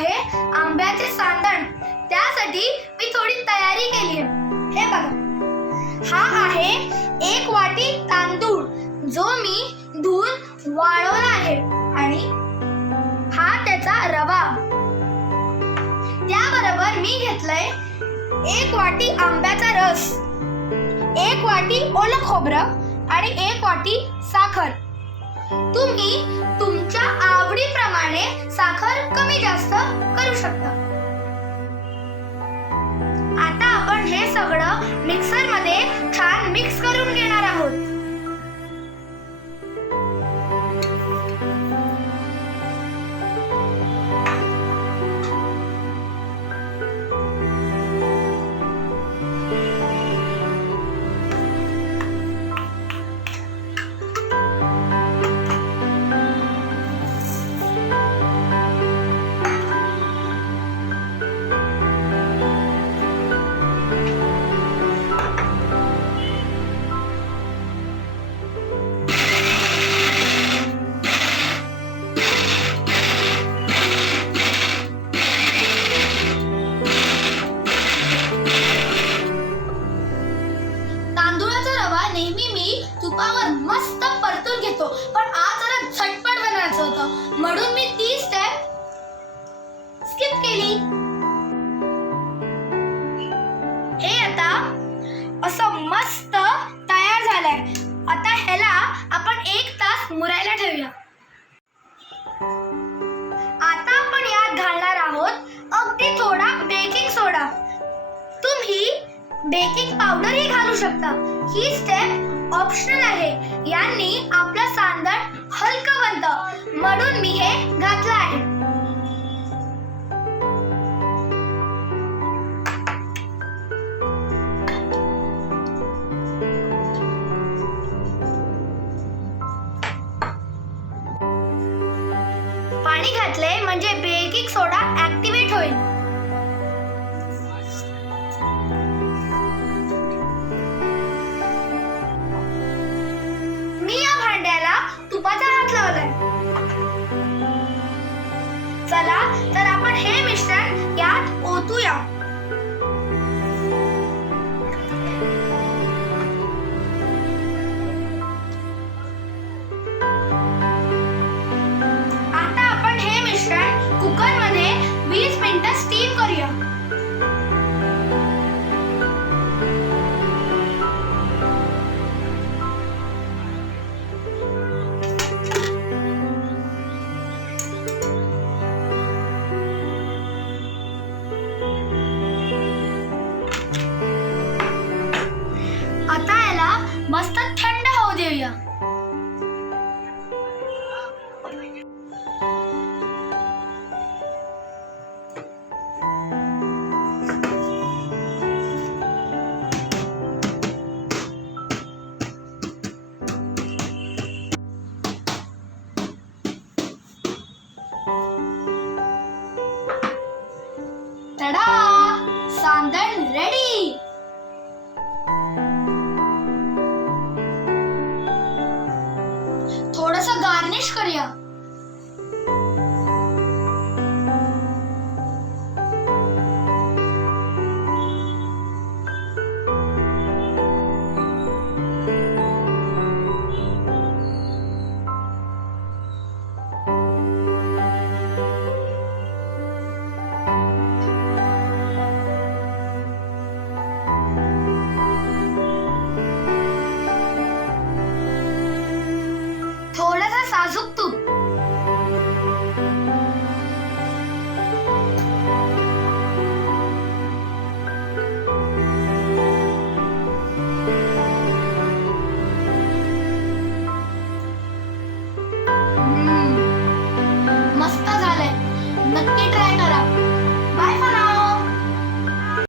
आहे आंब्याचे सांदण. त्यासाठी मी थोडी तयारी केली आहे. हे बघा, हा आहे 1 वाटी तांदूळ जो मी धुवून वाळवला आहे आणि हा त्याचा रवा. त्याबरोबर मी घेतलंय 1 वाटी आंब्याचा रस, 1 वाटी ओलं खोबरं आणि 1 वाटी साखर. तुम्ही तुमच्या आवडीप्रमाणे साखर कमी जास्त करू शकता. आता आपण हे सगळं मिक्सरमध्ये छान मिक्स करून घेणार आहोत. तुपावर मस्त परतून घेतो, पण आज जरा झटपट बनवायचं होतं म्हणून मी ती स्टेप स्किप केली. हे आता असं मस्त तयार झालंय. आता ह्याला आपण 1 तास मुरायला ठेवूया. आता आपण यात घालणार आहोत अगदी थोडा बेकिंग सोडा. तुम्ही बेकिंग पावडरही घालू शकता. ही स्टेप ऑप्शनल आहे. यांनी आपलं सांदण हलकं बनतं म्हणून मी हे घातलं आहे. पाणी घातले म्हणजे बेकिंग सोडा ऍक्टिव्हेट होईल. तुपाचा हात लावलाय. चला तर आपण हे मिश्रण यात ओतूया. आता आपण हे मिश्रण कुकरमध्ये 20 मिनिटं स्टीम करूया. आता याला मस्त थंड होऊ देऊया. तडा! सांदण रेडी. थोडंसं गार्निश करूया.